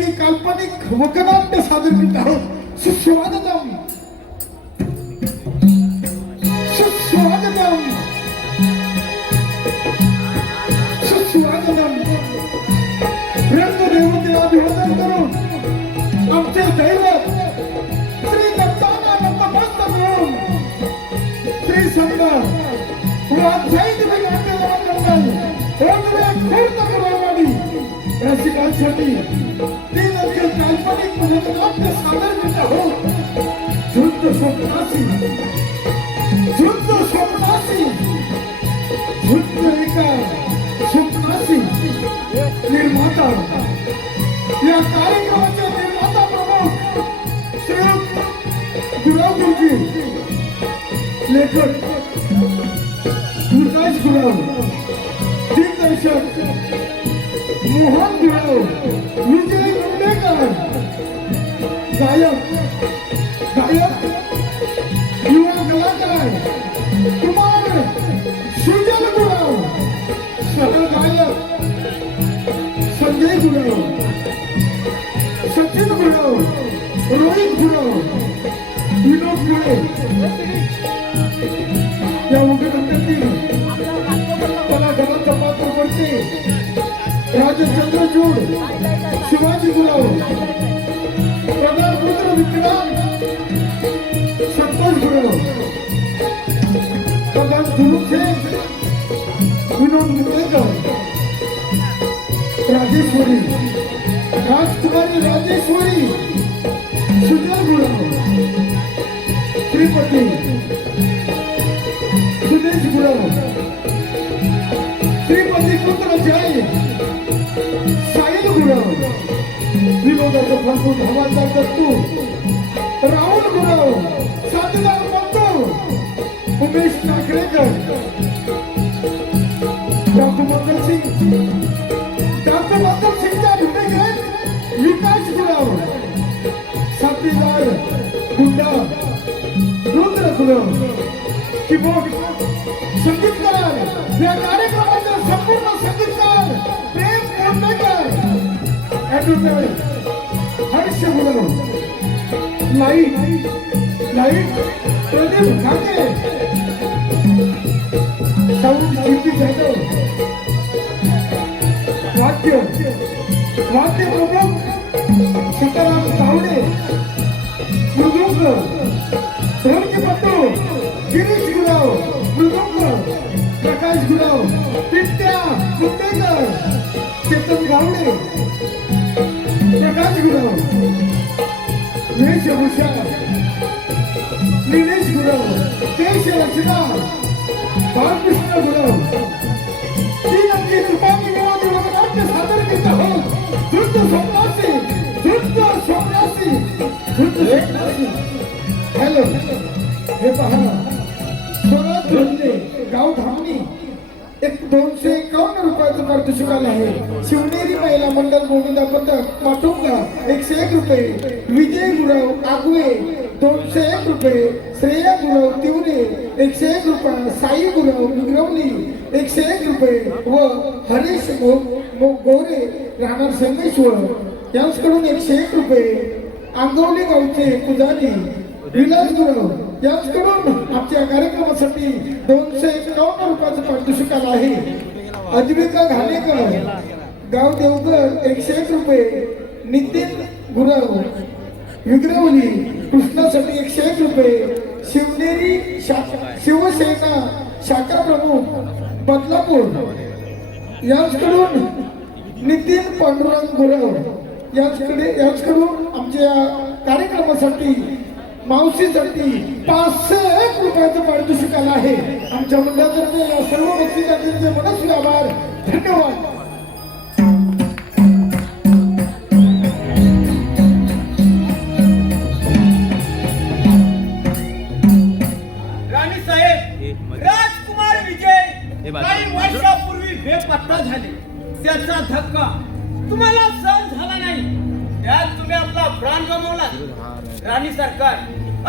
की काल्पनिक वकनाट्य सादर करीत आहोत. सुस्वागतम सुस्वागतम सुस्वागतम. रंगदेवते अभिवादन करून आमचे दैवत श्री दत्तांना नतमस्तक होऊन श्री संत वाजयित नाट्यमंडळ ओंजळे खूर्त करवाडी रसिकांसाठी तीन अंक काल्पनिक वकनाट्य सादर करीत आहोत. झुंज स्वप्नासी झुंज स्वप्नासी झुंज एका स्वप्नासी निर्माता. या कार्यक्रमाचे निर्माता प्रमुख श्री गुलाब गुरुजी, लेखक विकास गुलाब, दिग्दर्शक मोहन गुलाब, विजय मुंडेकर, गायक युवा कलाकार कुमार सुजल गुलाब, सहगायक संजय गुलाब, सचिन गुलाब, रोहित गुलाब, विनोद गुळे. या वकनाट्यातील कलाकारांचा पात्र पडते राजचंद्र जोड, शिवाजी गुलाब, प्रधान पुत्र विक्रांत, संतोष गुलाब, प्रधान धुरुप शेख, विनोद मुंडेकर, राजेश्वरी राजकुमारी, राजेश्वरी सुजल गुलाब, श्रीपती सुदेश गुलाब, श्रीपती पुत्र जय साहिल गुलाब, विनोदाचा भरपूर हवालदार दत्तू, राहुल गुलाब, साथीदार बंधू उमेश ठाकरेकर, डॉक्टर मंगल सिंगच्या भूमिकेत विकास गुलाब, साथीदार गुंडा रुद्र गुलाब, कीबोर्ड संगीतकार. या कार्यक्रमाचा संपूर्ण संगीतकार प्रेम कोंडेकर, ॲडव्होकेट हर्ष गुलाब, लाईट प्रदीप घाटे, साऊंड शिल्पी जाधव, वाद्य प्रमुख सीताराम तावडे, मृदुंग ढोलकीपट्टू गिरीश गुलाव, मृदुंग प्रकाश गुलाव, पिट्या मुंडेकर, चेतन गावडे, प्रकाश गुलाव, वेशभूषा निलेश गुलाव, केश रचना बाळकृष्ण गुलाव. तीन अंकी तुपाकी विनोदी वकनाट्य सादर करीत आहोत. झुंज स्वप्नासी झुंज स्वप्नासी झुंज स्वप्नासी. हॅलो, हे पहा, स्वराज धोंडे गाव धामणी 251 रुपयाचं पारितोषिक आलं आहे. शिवनेरी महिला मंडळ गोविंदा पथक माटुंगा 101 रुपये, विजय गुराव आगवे 201 रुपये, श्रेया गुराव तिवरे 101 रुपये, साई गुराव विग्रवली 101 रुपये व हरीश गोरे राहणार संगमेश्वर यांच्याकडून 101 रुपये. आंगवली गावचे पुजारी विलास गुराव यांच्याकडून आमच्या कार्यक्रमासाठी 251 रुपयाचं पारितोषिक आलं आहे. अद्विका घाणेकर गाव देवगर 101 रुपये, नितीन गुराव विग्रवली कृष्णासाठी 101 रुपये, शिवनेरी शिवसेना शाखा प्रमुख बदलापूर यांच्याकडून नितीन पांडुरंग गुराव यांच्याकडून आमच्या कार्यक्रमासाठी मावशीसाठी 501 रुपयाचं पारितोषिक आलं आहे. आमच्या मंडळातर्फे या सर्व व्यक्तींचे मनस्वी आभार, धन्यवाद. राणी साहेब, राजकुमार विजय काही वर्षापूर्वी बेपत्ता झाले. त्याचा धक्का तुम्हाला सहन झाला नाही. त्यात तुम्ही आपला प्राण गमावला. राणी सरकार,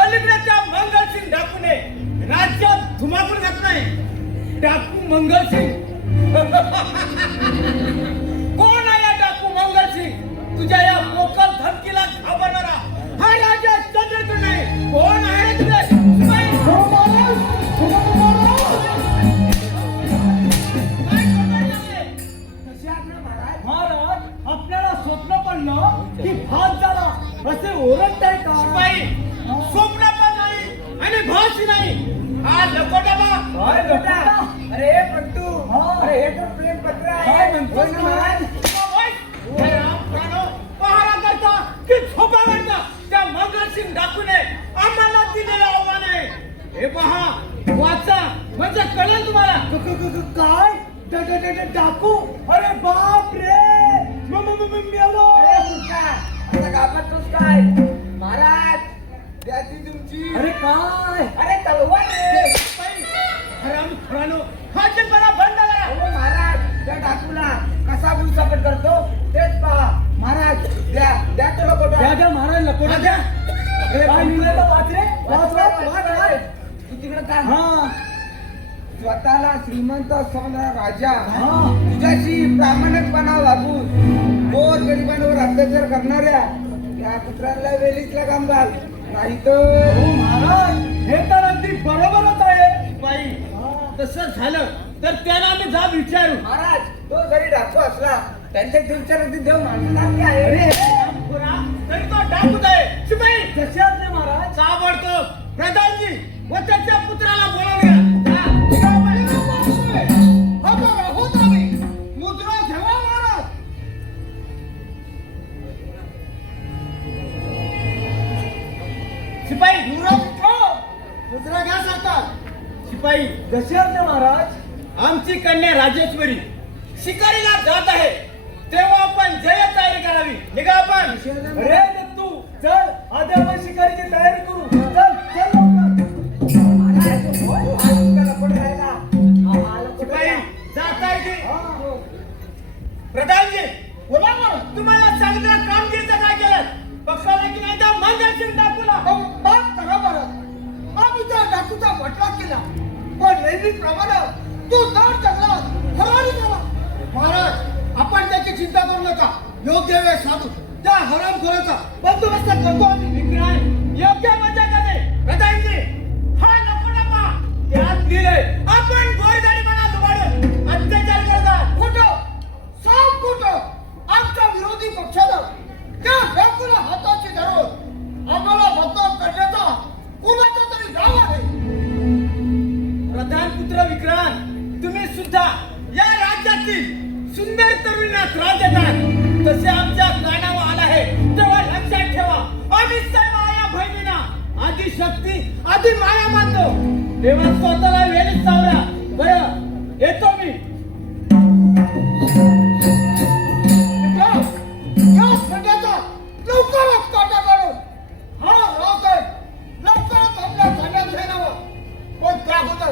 अलीकडेच्या मंगलसिंग डाकूने राज्यात धुमाकूळ घातलाय. डाकू मंगलसिंग कोण आहे? डाकू मंगलसिंग तुझ्या या की भात झाला असे ओरडताय का बाई? स्वप्न पण नाही आणि भात नाही. हा लकोटा बा. काय बेटा? अरे पट्टू, अरे हे तर प्रेम पत्र आहे. काय म्हणतोस होय ना तू? महाराज? हे रामप्राणो पहारा करता की झोपा काढता त्या मंगलसिंग डाकूने आम्हाला दिलेलं आव्हान आहे. हे पहा, वाचा म्हणजे कळेल तुम्हाला. काय डाकू? अरे बाप रे, मेलो. अरे मूर्खा, आता घाबरतोस काय? महाराज, त्याची तुमची अरे काय? अरे तलवार रे. रामप्राणो हा जन्मला बंद करा. हो महाराज, त्या डाकूला कसा भूलसापट करतो तेच पहा. महाराज, द्या तो लकोटा. द्या महाराज लकोटा द्या. काय लिहिलेलं वाच रे. वाच. तू तिकडे काय? हा स्वतःला श्रीमंत असणारा राजा हा. तुझ्याशी प्रामाणिकपणा वागून गोर गरिबांवर अत्याचार करणाऱ्या त्या कुत्र्याला वेलीच लगाम घाल, नाही तर हो महाराज, हे तर अगदी बरोबरच आहे. बाई, तसं झालं तर त्याला आम्ही जाब विचारू. महाराज, तो जरी डाकू असला त्यांच्या दिवसावरती देव माणसासारखे आहे. अरे रामपुरा, तरी तो डाकूच आहे. शिपाई कशात नाही महाराज. ताबडतोब प्रधानजी व त्याच्या पुत्राला बोलावून घ्या. मुद्रा ठेवा महाराज. शिपाई मुद्रा घ्या सांगतात. शिपाई दशरथ महाराज, आमची कन्या राजेश्वरी शिकारीला जात आहे, तेव्हा आपण जय तयारी करावी. निघा आपण. अरे दत्तू, चल आधी आपण शिकारीची तयारी करू. चल चल लवकर. महाराज, होय, हा तुझा लकोट राहिला. हा लकोट शिपाई द्या. जाताय की. हो. प्रधानजी बोला ना, तुम्हाला सांगितलं कामगिरीचं काय केलं? पक्षाला की नाही त्या मंगलसिंग डाकूला करा बरं. आम्ही त्या डाकूचा बटला केला, पण नेहमीप्रमाणे तो दाट जंगलात हरारी झाला. महाराज, आपण त्याची चिंता करू नका. योग्य वेळ साधू त्या हरामखोराचा बंदोबस्त करतो आम्ही. विक्राय योग्य मजा करे. प्रधानजी, हा लकोटा पहा, त्यात लिहिलंय आपण गोरगरिबांना लुबाडून अत्याचार करतात. खोटं, साफ खोटं. आमच्या विरोधी पक्षाला त्या डाकूला हाताची धरून आम्हाला बदनाम करण्याचा कुणाचा तरी डाव आहे. प्रधान पुत्र विक्रांत, तुम्ही सुद्धा या राज्यातील सुंदर तरुणींना त्रास देतात. तसे आमच्या कानावर आला आहे तेव्हा लक्षात ठेवा, आम्ही सर्व आया बहिणींना आधी शक्ती आधी माया मानतो. तेव्हा स्वतःला वेळीच सावरा. बरं, येतो मी. या सगळ्याचा लवकरच काटा काढून हा रावसाहेब लवकरच आपल्या ठाण्यात घेणावं. पण त्या अगोदर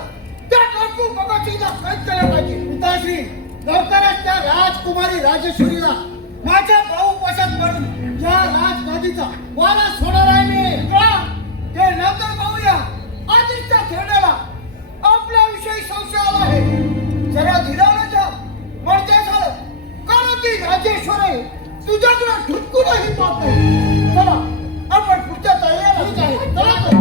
त्या डाकू भगतसिंगला कैद केलं पाहिजे. पिताश्री, लवकरच त्या राजकुमारी राजेश्वरीला माझ्या भाऊ वशात पडून या राजगादीचा वारा सोडणार आहे मी. ते नंतर पाहूया. आधीच त्या खेळण्याला आपल्याविषयी संशय आला आहे. जरा धिरावण्याच्या म्हणजे झालं, कारण ती राजेश्वरी तुझ्याकडे ढुकूनही पाहत नाही. चला आपण पुढच्या तयारीला चला तर.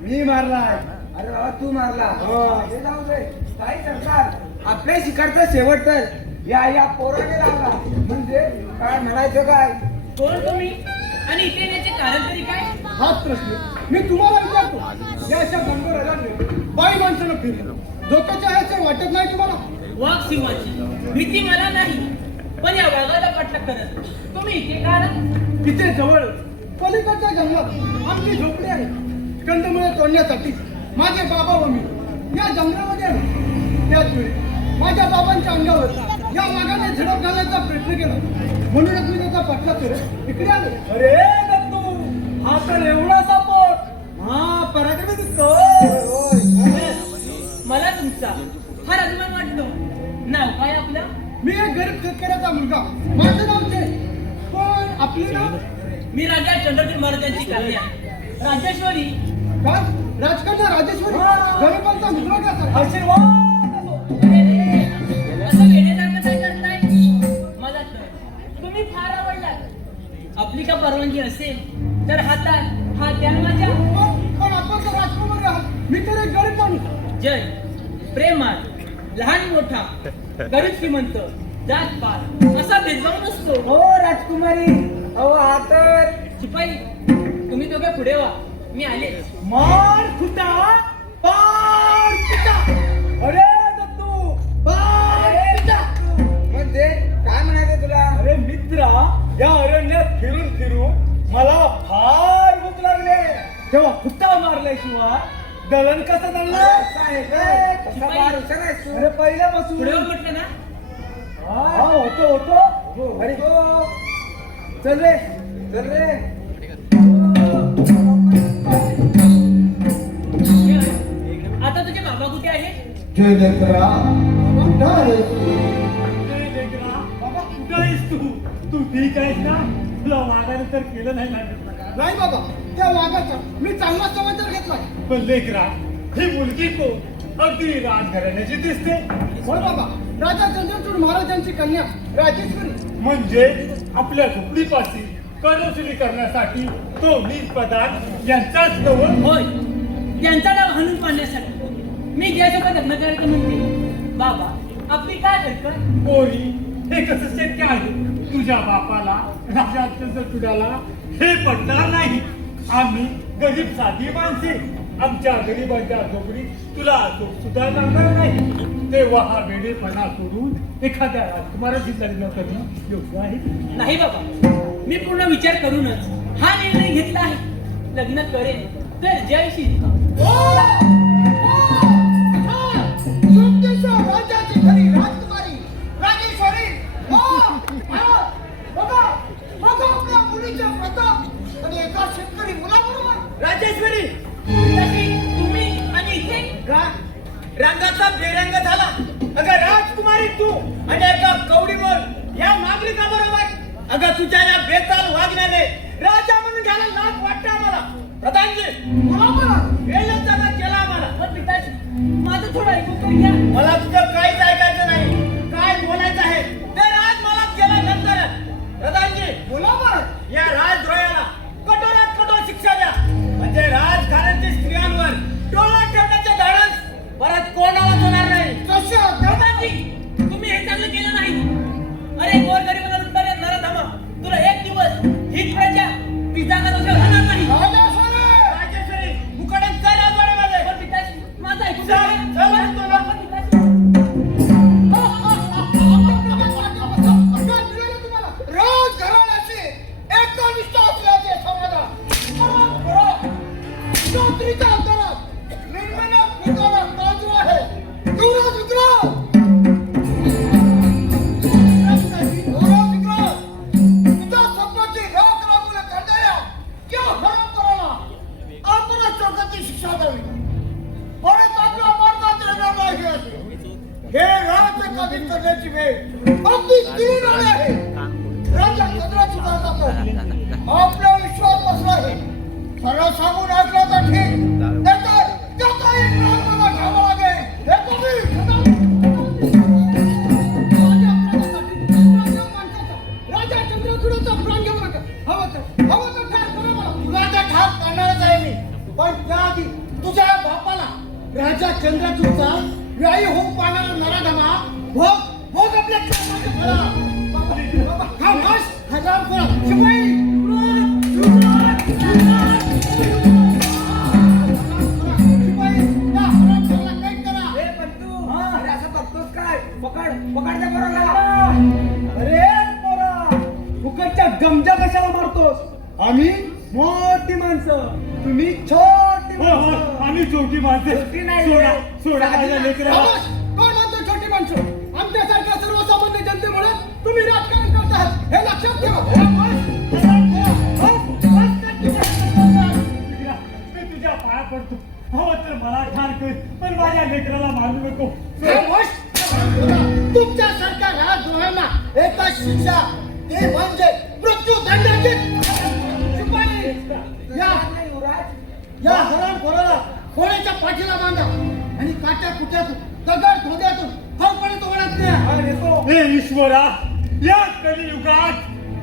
मी मारलाय. अरे बाबा, तू मारला. हो. हे जाऊ दे. काही सरकार आपल्या शिकारचा शेवट तर या पोराने लावला. म्हणजे काय म्हणायचं काय? कोण तुम्ही आणि इथे येण्याचे कारण तरी काय? हाच प्रश्न मी तुम्हाला विचारतो. या अशा गणगोर बाई माणसानं फिरेल. धोक्याचे आहे असं वाटत नाही तुम्हाला? वाघ सिंहाची भीती मला नाही, पण या वाघाला पाठलाग करत तुम्ही इथे का आलात? तिथे जवळ पलीकडच्या जंगलात आमची झोपडी आहे. कंदमुळे तोडण्यासाठी माझे बाबा व मी या जंगलामध्ये आलो. त्याच वेळी माझ्या बाबांच्या अंगावर या वाघाने झडप घालण्याचा प्रयत्न केला. म्हणूनच मी त्याचा पाठलाग करत इकडे आलो. अरे दत्तू, हा तर एवढा सपोर्ट, हा पराक्रमी दिसतो. मला तुमचा फार अभिमान वाटतो. नाव काय आपलं? मी एक गरीब शेतकऱ्याचा मुलगा. माझं नाव जय. पण आपले नाव मी राजा चंद्रपूर महाराजांची कन्या राजेश्वरी. काय? राजकन्या राजेश्वरी गरीबांचा मुलगा कसा? आशीर्वाद असो. असं वेडेसारखं काय करताय? मला तर तुम्ही फार आवडलात. आपली का परवानगी असेल तर हातात हात द्या माझ्या. पण आपण तर राजकुमारी आहात. मी तर एक गरीब माणूस. जय प्रेमात लहान मोठा गरीब श्रीमंत जात पात असा भेदभाव नसतो. हो राजकुमारी, अहो हा तर शिपाई तुम्ही दोघे पुढे व्हा, मी आले. मार खुटा, पार पिटा. अरे दत्तू, पार पिटा. म्हणजे काय म्हणायचं तुला? अरे मित्रा, या अरण्यात फिरून फिरून मला फार भूक लागले. तेव्हा खुट्टा मारल्याशिवाय दळण कसं दळणार? असं आहे काय? कसा फार हुशार आहेस तू. अरे पहिल्यापासून पुढे व्हा म्हटलं ना. हा होतो. अरे हो. चल रे. चल रे. आता तुझे बाबा कुठे आहे? जय लेकरा कुठं आहेस तू? बाबा कुठं आहेस तू? तू ठीक आहेस ना? तुला वागायला तर केलं नाही लागत. नाही बाबा, त्या वाघाचा मी चांगला समाचार घेतलाय. पण लेकरा, ही मुलगी को अगदी राजघराण्याची दिसते. होय बाबा, राजा चंद्रचूड महाराजांची कन्या राजेश्वरी. म्हणजे आपल्या झोपडीपाशी करवसुली करण्यासाठी तो वीज पदार्थ यांचाच जवळ. होय, त्यांचा डाव हाणून पाडण्यासाठी मी ज्यासोबत लग्न करायचं म्हणते. बाबा आपली काय हरकत? पोरी, हे कसं शक्य आहे? तुझ्या बापाला, राजा चंद्रचूडाला हे पटणार नाही. आम्ही गरीब साधी माणसे. आमच्या गरिबांच्या झोपडीत तुला झोप सुद्धा लागणार नाही. तेव्हा हा वेडेपणा सोडून एखाद्या राजकुमाराशी लग्न करणं योग्य आहे. नाही बाबा, मी पूर्ण विचार करूनच हा निर्णय घेतला आहे. लग्न करेन तर जयशी. राजाची खरी राजकुमारी राजेश्वरी. बघा आपल्या मुलीच्या प्रताप आणि एका शेतकरी मुलाबरोबर. राजेश्वरी, तशी तुम्ही आणि इथे रंगाचा बेरंग झाला. अगं राजकुमारी तू आणि एका कवडीवर या नागरिकाबरोबर. अगं तुझ्या या बेताल वागण्याने राजा म्हणून घ्यायला लाज वाटते आम्हाला. प्रधानजी, वेळच जागा केला आम्हाला. पण पिताजी माझं थोडं ऐकून तर घ्या. मला तुझं काहीच ऐकायचं नाही. काय बोलायचं आहे ते राज मला केल्यानंतर. प्रधानजी, या राजद्रोहाला कठोरात कठोर शिक्षा द्या. म्हणजे राजघराण्याच्या स्त्रियांवर डोळा ठेवण्याचे धाडस परत कोणालाच होणार नाही. पिताजी तुम्ही हे चांगलं केलं नाही. अरे गोरगरिबाला लुटणाऱ्या नराधमा, तुला एक दिवस ही प्रजा ती जागा तुझ्या राहणार नाही. राजेश्वरी, मुकडे चल राजवाड्यामध्ये. पण पिताजी माझं ऐकून चल, चल म्हणतो ना. पण पिताजी राजघराण्याची एकनिष्ठ असल्याचे समाधान. रात्रीच्या अंतरात निर्मल्यात फिरणारा काजू आहे. युवराज विक्रम. युवराज विक्रम, तुझ्या स्वप्नाची राख राबवल्या करणाऱ्या या हरामखोराला आपण चौकाची शिक्षा द्यावी. परत आपल्या मार्गात येणार नाही. हे राज्य काबीज करण्याची वेळ अगदी तीन आली आहे. राजा चंद्रचूडाचा तर आपला विश्वास बसला आहे. सरळ सांगून ऐकला तर ठीक, नाहीतर त्याचा एक प्राण मला घ्यावा लागेल. हे कबीर, राजा चंद्रचूडाचा प्राण घ्यावा लागेल. हवं तर ठार करा मला. तुला तर ठार करणारच आहे मी. पण त्याआधी तुझ्या बापाला राजा चंद्रचूडचा व्यायी होऊन पाहणारा नराधमा भोग आपल्या चरणाचे भरा. बाबा, हा नाश हजारखोरा शिपाई. शिपाई, या हरामखोराला कैद करा. छोटी माणसे छोटी नाही. सोडा सोडा माझ्या लेकराला खामोश! कोण म्हणतो छोटी माणसं? आमच्यासारख्या सर्वसामान्य जनतेमुळे तुम्ही राजकारण करतात हे लक्षात ठेवा. मी तुझ्या पाया पडतो हो तर मला ठार कर पण माझ्या लेकराला मारू नको खामोश! तुमच्यासारख्या राजद्रोहांना एकच शिक्षा ते म्हणजे मृत्यूदंडाची. शिपाई, या हरामखोराला घोड्याच्या पाठीला बांधा आणि काट्या कुट्यातून दगड धोद्यातून फळफळीत ओढत न्या. हे ईश्वरा या कलियुगात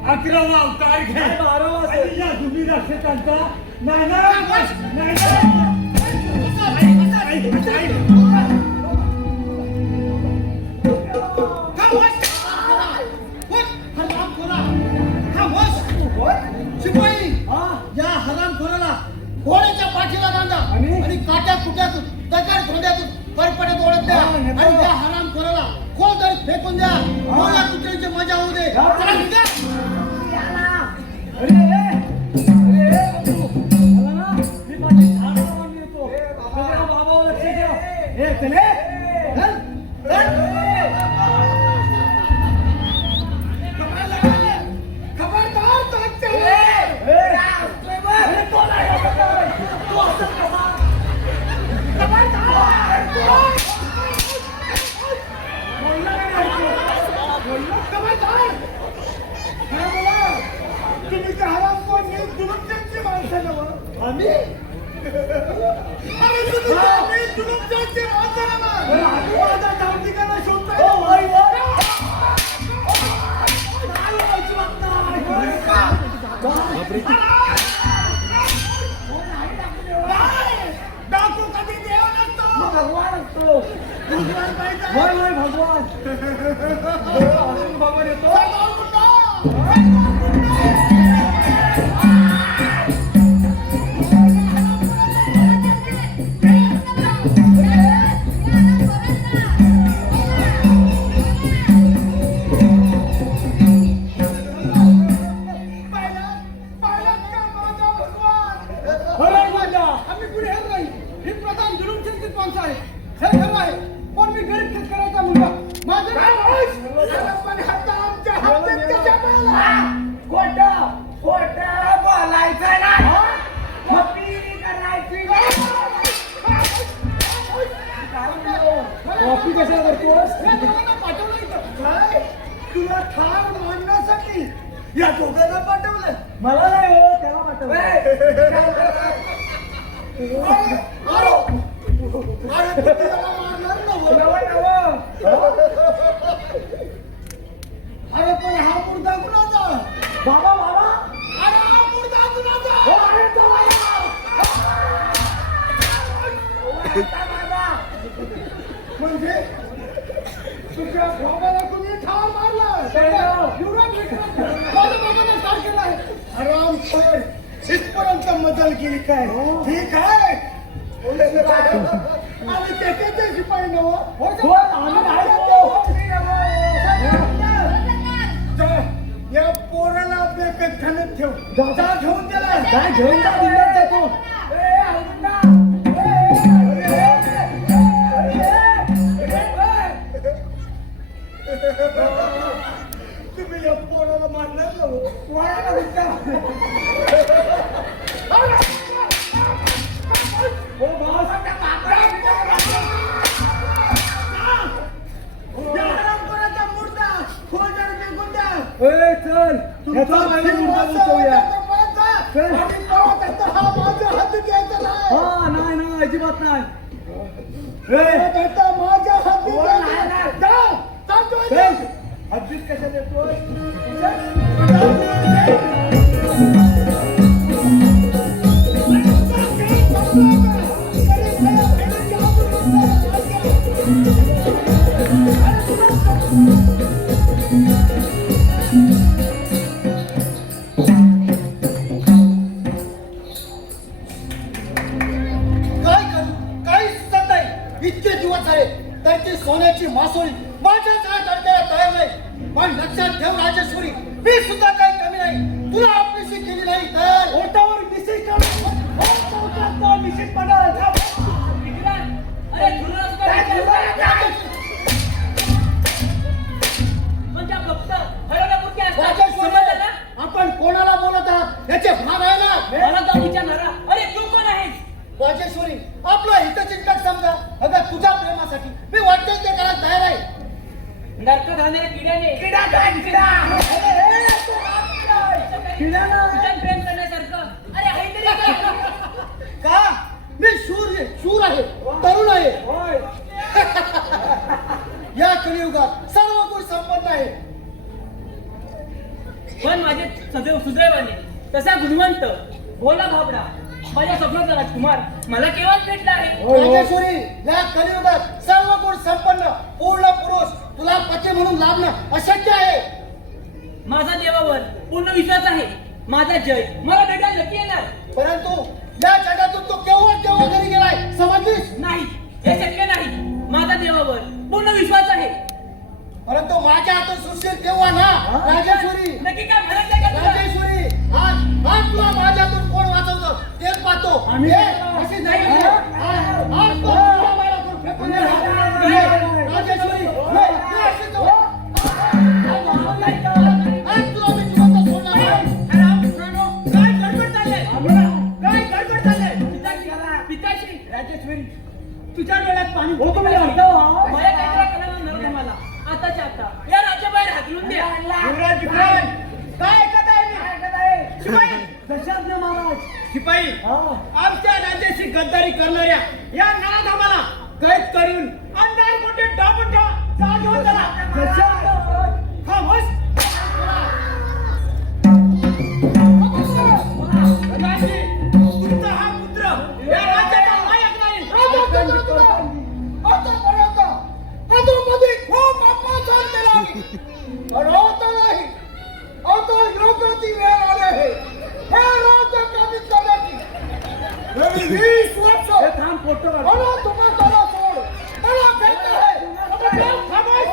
11वा अवतार घे आणि या तुम्ही राक्षसांचा नाही शिपाई, या हरामखोराला घोड्याच्या पाठीला बांधा आणि काट्या कुट्यातून दगड धोंड्यातून फरफडत ओढत द्या आणि या हरामखोराला खोल दरीत फेकून द्या. घोड्या कुत्र्याची मजा होऊ दे. चला निघा. खबरदार तुम्ही त्या हरामखोर दुरुपचारची माणसं नव्ह. आम्ही दुरुपचारची माणसं नव्ह. माझ्या जागतिकाला शोधताय. डाकू कधी देव नसतो. भगवान असतो. भगवान भगवान येतो. आम्ही पुढे हेच नाही. ही प्रधान जुलूमशक्तीत माणसं आहे. हे खरं आहे. पण मी गरीब शेतकऱ्याचा मुलगा. माझं पण आता आमच्या हातात कशा बोला? खोटं बोलायचं नाही. मस्ती करायची नाही. कॉफी कशा करतोस? पाठवलं इथं. काय? तुला ठार मांडण्यासाठी या दोघांना पाठवलं. मला नाही हो, त्याला पाठवलं. अरे पण हा मुर्दा कुणाचा? बाबा बाबा, अरे हा मुर्दा कुणाचा? म्हणजे तुझ्या बाबाला कुणी ठार मारला? युवराज विक्रम माझ्या बाबाने ठार केलाय. आराम कर. इथपर्यंत मदल केली काय? ठीक आहे. आणि त्याचे शिपाई नव या पोराला आपल्या कथानत ठेव. जा घेऊन त्याला. काय घेऊन जातो? तुम्ही या पोराला मारणार नव. चल हा नाही ना अजिबात नाही. माझ्या हद्दीत कशा देतोय? सोन्याची मासोळी माझ्या काळात अडकायला तयार नाही. पण लक्षात ठेव राजेश्वरी, मी सुद्धा काही कमी नाही. तुला आपलीशी केली नाही तर ओटावर निश्चित निश्चित पडा. तुमच्या प्रेमासाठी मी वाटेल ते करायला तयार आहे. नरक घालणाऱ्या किड्याने किडा काय किडा तुझ्यात प्रेम करण्यासारखं अरे आहे तरी काय? का मी शूर आहे तरुण आहे. होय या कलियुगात सर्व गुण संपन्न आहे. पण माझे सदैव सुदैवाने तसा गुणवंत भोला भाबडा माझ्या स्वप्नातला राजकुमार मला केव्हाच भेटला आहे. राजेश्वरी, या कलियुगात सर्व गुण संपन्न पूर्ण पुरुष तुला पती म्हणून लाभणं अशक्य आहे. माझा देवावर पूर्ण विश्वास आहे. माझा जय मला भेटायला नक्की येणार. परंतु या जगातून तो केव्हा घरी गेलाय समजलीस? नाही हे शक्य नाही. माझा देवावर पूर्ण विश्वास आहे. परंतु माझ्या हातून सुशील तेव्हा ना राजेश्वरी. नक्की काय म्हणत आहे का तुला? राजेश्वरी, आज तुला माझ्यातून कोण वाचवतं तेच पाहतो. आम्ही- हे, अशी नाही आहे. आज तो तुला माझ्यातून फेकून देणार. हे, राजेश्वरी, हे अशी तो- आज तुला मी जिवंत सोडणार नाही. काय गडबड चाललंय? काय गडबड चाललंय? पिताश्री राजेश्वरी तुझ्या डोळ्यात पाणी हो तुम्ही माझ्या काहीतरी करायला नव्हतं मला. आताच्या आता या राज्याबाहेर हाकलून द्या. युवराज विक्रांत, काय ऐकत आहे मी? शिपाई दशाब्द महाराज शिपाई आमच्या राज्याशी गद्दारी करणाऱ्या या नराधमाला कैद करून अंधार मोठे डाबून ठेवा. जागेवर त्याला खामोश. राजाजी, तुमचा हा पुत्र या राज्याचा लायक नाही. आतापर्यंत अधोमधी खूप अपमान केला आम्ही. पण आता नाही. आता योग्य ती वेळ आली आहे. हे राज्य काबीज करण्याची. गेली 20 वर्ष थांब फोटो काढ. मला तुम्हाला सोड. मला भेटत आहे. खामोश.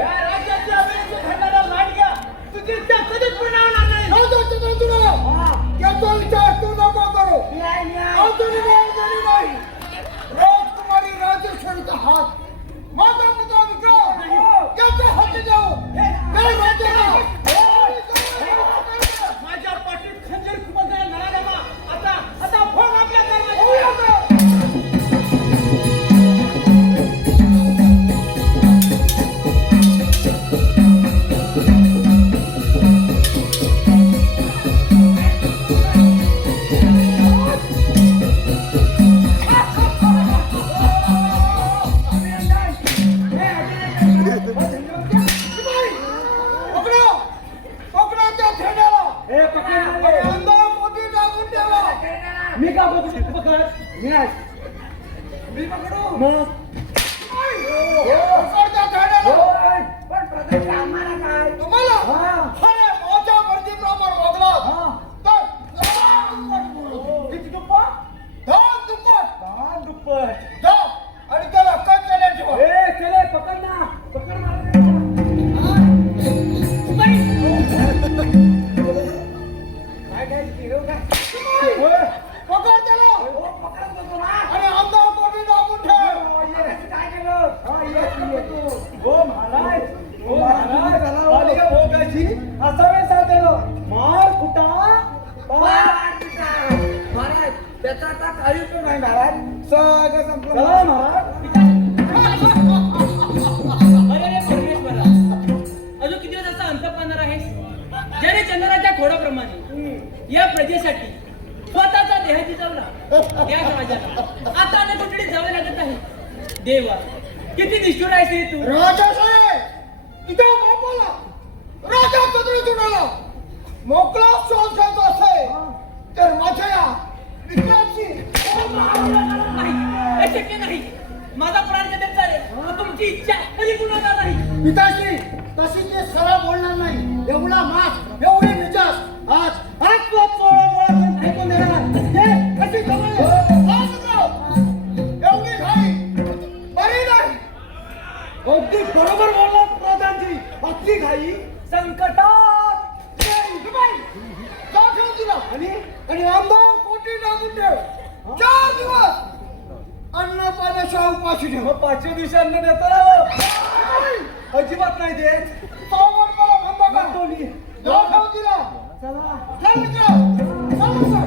या राज्याची अभिवृद्धी घडणारा लाडक्या तुझी इच्छा कधीच पूर्ण होणार नाही. राजाच्या बाजूला याचा विचार तू नको करू. अजून वेळ गेली नाही. राजकुमारी राजेश्वरीचा हात माझा मुद्दा विक्रम याच्या हाती देऊ. काय राजाला माझ्या पाठीत खंजीर खुपसणारा नराधमा आता भोग आपल्या कर्माचा. पकडा त्या खेड्याला. हे पकड आणि आले. अंधार मोठी टाकून ठेवा. मी का पकड मी नाही. मी पकडू. मग पकड त्या खेड्याला. पण प्रदेश आम्हाला काय तुम्हाला हा. अरे माझ्या मर्जीप्रमाणे वागला हा. तर दहा दुप्पट. किती दुप्पा दहा दुप्पट. 10 दुप्पट. जा आणि त्याला कट केल्या ठेवा. ए चले पकड ना पकड मला. काय काय केलं काय होय. पकड त्याला पकडत होतो ना. आणि अंधार मोठी टाकून ठेव. काय केलं हो महाराज हो महाराज बालिका भोगाची असावे साधलं मार फुटा महाराज त्याचा आता काही तो नाही महाराज सगळं संपलं. चला महाराज अरे रे परमेश्वरा, अजून किती दिवस असा अंत पाहणार आहेस? ज्याने चंद्राच्या खोडाप्रमाणे या प्रजेसाठी स्वतःचा देह जिजवला त्याच राजाला आता अनेक कोठडी जावे लागत आहे. देवा, किती निष्ठुर आहेस रे तू. राजासाहेब, तुझ्या बापाला राजा चंद्रातून आला. मोकळा शोध घेत असे तर माझ्या या विक्रांतची नाही, हे शक्य नाही. माझा प्राण कधी चालेल पण तुमची इच्छा कधी पूर्ण नाही. पिताश्री, तशी ते सरळ बोलणार नाही. एवढा मास, एवढी निजास आज तो चोळा ऐकून देणार. हे कशी जमले? एवढी घाई बरी नाही. अगदी बरोबर बोलला प्रधानजी. अगदी घाई संकटात जा ठेवून दिला. आणि आमदार कोटी टाकून ठेव. 4 दिवस अन्न पाण्याशिवाय उपाशी ठेव. 5 दिवसांना देतो ना. अजिबात नाही देत. सावध मला बंद कर. दोन्ही. जा ठेवून दिला. चला चल मित्र, चालू कर.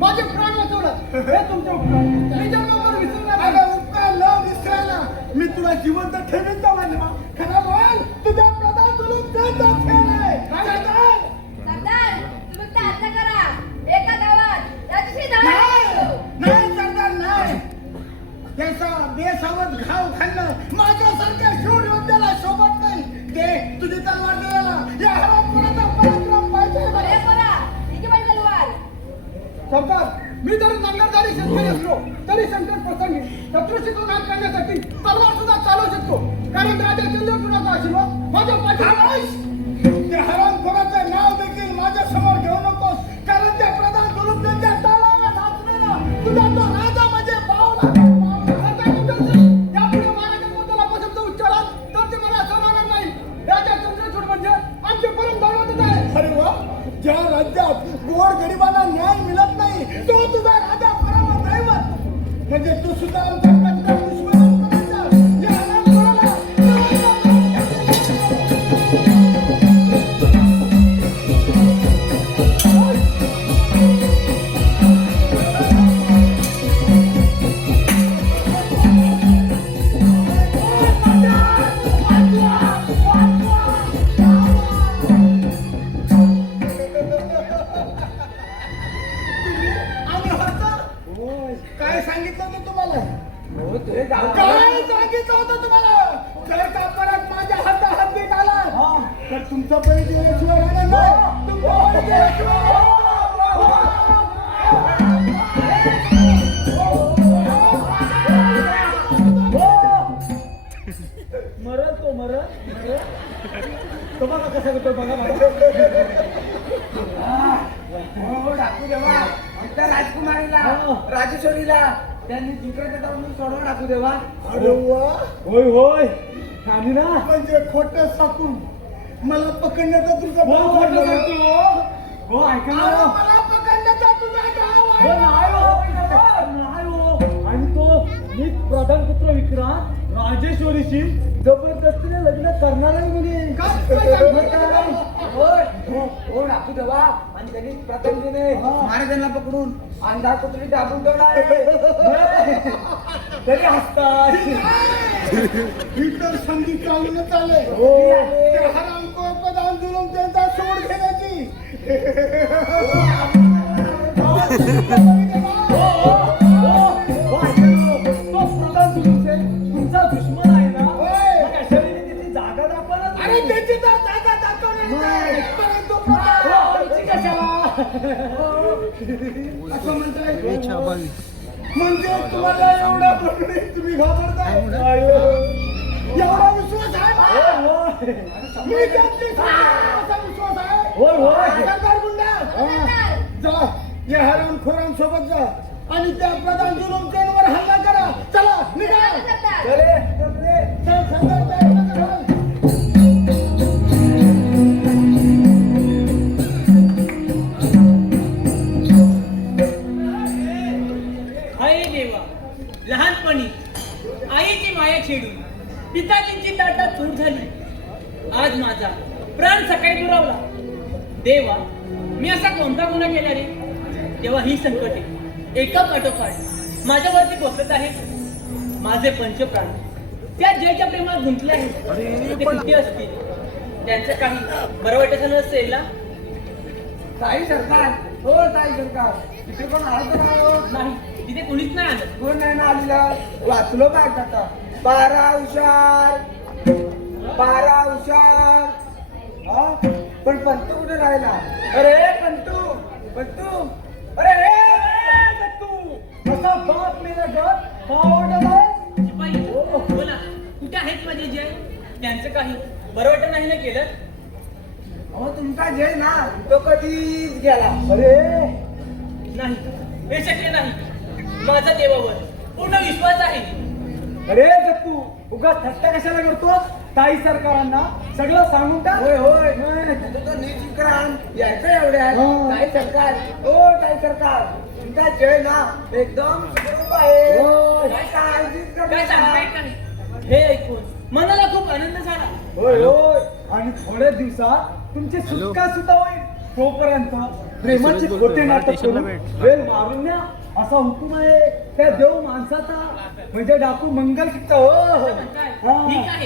माझे प्राण वाचवलं हे तुमचे उपकार मी जन्मावर विसरणार नाही. अगं उपकार न विसरायला मी तुला जिवंत ठेवीन का माझ्या खरं बोल तुझ्या प्रधान तुला त्यांचा खेळ आहे सरदार. सरदार तुम्ही प्रार्थना करा एका गावात याच्याशी नाही सरदार नाही त्याचा बेसावध घाव घालणं माझ्यासारख्या शूर योद्ध्याला शोभत नाही. दे तुझी तलवार देवाला या हरामखोराचा पराक्रम पाहिजे बरे परा ठीक आहे तलवार सरदार मी जर नंगरदारी शेतकरी असलो तरी संकट प्रसंगी शत्रूशी तो नाश करण्यासाठी तलवार सुद्धा चालवू शकतो कारण राजा चंद्रपुराचा आशीर्वाद माझ्या पाठीवर त्या हरामखोराचं नाव देखील माझ्या समोर घेऊ नकोस कारण त्या प्रधान गुलुबजांच्या तालाला नाचलेला तुझा तो राजा म्हणजे पावला यापुढे महाराजांबद्दल अपशब्द उच्चाराल तर ते मला सहन नाही. राजा चंद्रचूड म्हणजे आमचे परम दैवतच आहे. अरे वा ज्या राज्यात गोर गरिबांना न्याय मिळत नाही तो तुझा राजा परम दैवत म्हणजे तू सुद्धा आमचा कट्टर दुश्मन करायचा या हरामखोराला काय सांगितलं होतं तुम्हाला हो ते गाव काय सांगितलं होतं तुम्हाला जर का परत माझ्या हद्दीत आला तर तुमचं बळी दिल्याशिवाय राहणार नाही. तुमचं बळी दिल्याशिवाय मरण तो मरण तो बघा कसा करतो बघा हो डाकू देवा आमच्या राजकुमारीला राजेश्वरीला त्यांनी जिंकण्यात जाऊन सोडवून टाकू देवा. अरे वा होय होय आणि ना म्हणजे खोटं साकून मला पकडण्याचा तुझा हो भाव खोटं आहे. सांगतो हो ऐका ना अरे मला पकडण्याचा तुझा भाव हो आहे. नाही हो आणि तो मी प्रधानपुत्र विक्रांत राजेश्वरीशी जबरदस्तीने लग्न करणार आहे म्हणे. होय हो डाकू देवा आणि त्यांनी प्रथमजीने महाराजांना पकडून अंधा कुत्री दाबून ठेवला आहे. तरी हसतात ही तर संधी चालूनच आले हो. ते हरामखोर प्रधान जुलूम त्यांचा शोध घेण्याची तुमचा दुश्मन आहे ना होय. मग अशा वेळी त्याची जागा दाखवणार अरे त्याची तर जागा दाखवण्याची नाही. परंतु प्रधान असं म्हणताय म्हणजे तुम्हाला एवढा प्रकरणी तुम्ही घाबरताय एवढा विश्वास आहे मला? मी त्यांची असा विश्वास आहे होय, होय. सरदार गुंडा जा या हरामखोरांसोबत जा आणि त्या प्रधान जुलूमच्यांवर हल्ला करा. चला निघा चल सरदार चल. हाय देवा लहानपणी आईची माया छेडून पिताजींची ताटात चूक झाली. आज माझा प्राण सकाळी दुरावला. देवा मी असा कोणता गुन्हा केला रे तेव्हा ही संकटे एका पाठोपाठ माझ्यावरती कोसळत आहे. माझे पंचप्राण त्या जयच्या प्रेमात गुंतले आहेत. ते किती असतील त्यांचं काही बरं वाटत नसेल ना. ताई सरकार हो ताई सरकार तिथे पण आलं तर नाही हो. नाही तिथे कोणीच नाही आलं. कोण नाही ना आलेला वाचलो काय आता 12 हुशार 12 हुशार हा पण पंतू कुठे राहिला. अरे पंतू अरे रे पंतू कसा बाप मेरा गप वाटत शिपाई बोला कुठे आहेत माझे जय. त्यांचं काही बरं वाटत नाही ना केलं. अहो तुमचा जय ना तो कधीच गेला. अरे नाही हे शक्य नाही. माझा देवावर पूर्ण विश्वास आहे. अरे तू उगाच थट्टा कशाला करतोस. ताई सरकारांना सगळं सांगून टाक. होय होय तुझं तर नीट विक्रांत यायचं एवढ्या ताई सरकार हो ताई सरकार तुमचा जय ना एकदम सुखरूप आहे. होय. काय काळजीच करू काय नका. सांगताय काय हे ऐकून मनाला खूप आनंद झाला. होय होय आणि थोड्या दिवसात तुमची सुटका सुद्धा होईल. तोपर्यंत प्रेमाचे खोटे नाटक करून वेळ मारून न्या असा हुकूम आहे त्या देव माणसाचा म्हणजे डाकू मंगल शिकता हो म्हणताय? हा. ठीक आहे.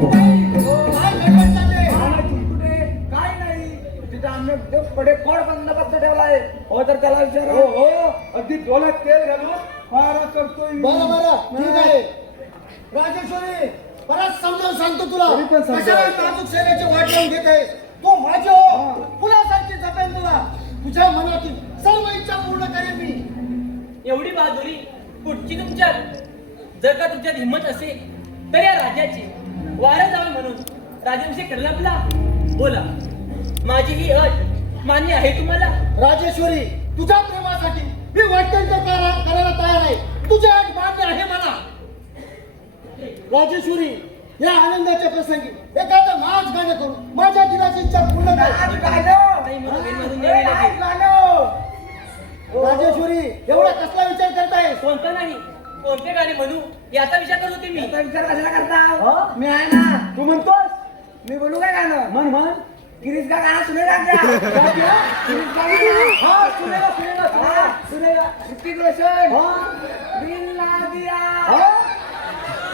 काय गडबड चालली? मला चिंतुने काय नाही तिथे आम्ही कडे कोड बंदोबस्त ठेवलाय हो तर त्याला विचार हो हो अगदी डोळ्यात तेल घालून फारा करतोय मी. बरं बरं ठीक आहे राजेश्वरी परत समजावून सांगतो तुला तरी पण समजावं. कशाला नाजूक सेनेची वाट लावून घेत आहे तू माझी हो फुलासारखी जपेन तुला तुझ्या मनातील सर्व इच्छा पूर्ण करेन मी एवढी बहादुरी कुठची तुमच्यात? जर का तुमच्यात हिंमत असेल तर या राजाची वारं जावं म्हणून राजाभिषेक करायला आपला बोला. माझी ही अट मान्य आहे तुम्हाला? राजेश्वरी तुझ्या प्रेमासाठी मी वाटेल ते करायला तयार आहे तुझी अट मान्य आहे मला राजेश्वरी या आनंदाच्या प्रसंगी एखादं नाच गाणं करून माझ्या दिलाची इच्छा पूर्ण कर ताई, मला वेळ मारून द्यावी लागेल. राजेश्वरी एवढा कसला विचार करताय कोणतं नाही कोणते गाणे म्हणू याचा विचार करत होते मी. आता विचार कशाला करता हा? मी आहे ना तू म्हणतोस मी बोलू काय गाणं मन मन गिरीश का गाणं सुनेगा क्या गिरीश का गाणं हा सुनेगा सुनेगा सुनेगा सुनेगा ऋतिक रोशन हा दिल ना दिया हा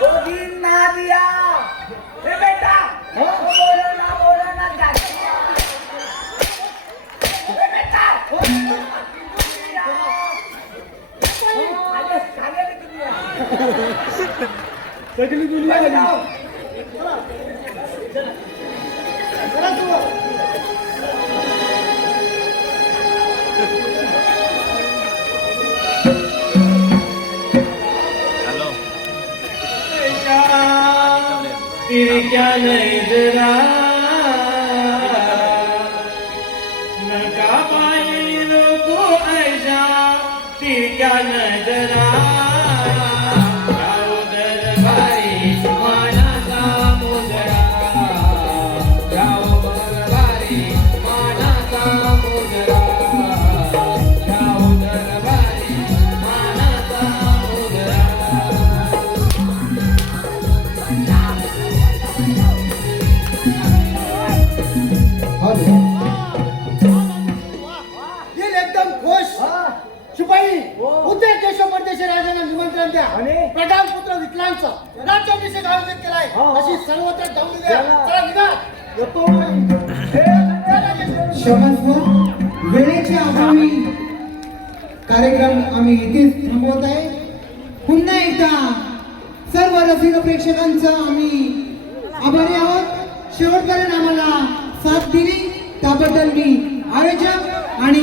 वो दिल ना दिया ए बेटा वो बोला ना जाके ए बेटा वो दिया आगे खाने की दुनिया सगळी दुनिया बस आली. जाओ. करा सुरुवात. क्या नजरा नका पाहिलो तू ऐशा ती क्या नजरा जाओ दरबारी मानाचा मुजरा जाओ दरबारी मानाचा मुजरा जाओ दरबारी मानाचा मुजरा दिल एकदम खुश हा शिपाई हो. उद्या केशव परदेशी राजांना निमंत्रण द्या आणि? प्रधान पुत्र विकलांचा राज्याभिषेक आयोजित केलाय हा, हा. अशी सर्वत्र जाऊन द्या चला. चला निघा येतो क्षमस्व वेळेच्या अभावी कार्यक्रम आम्ही इथेच थांबवत आहे पुन्हा एकदा सर्व रसिक प्रेक्षकांचा आम्ही आभारी आहोत शेवटपर्यंत आम्हाला साथ दिली त्याबद्दल मी आयोजक आणि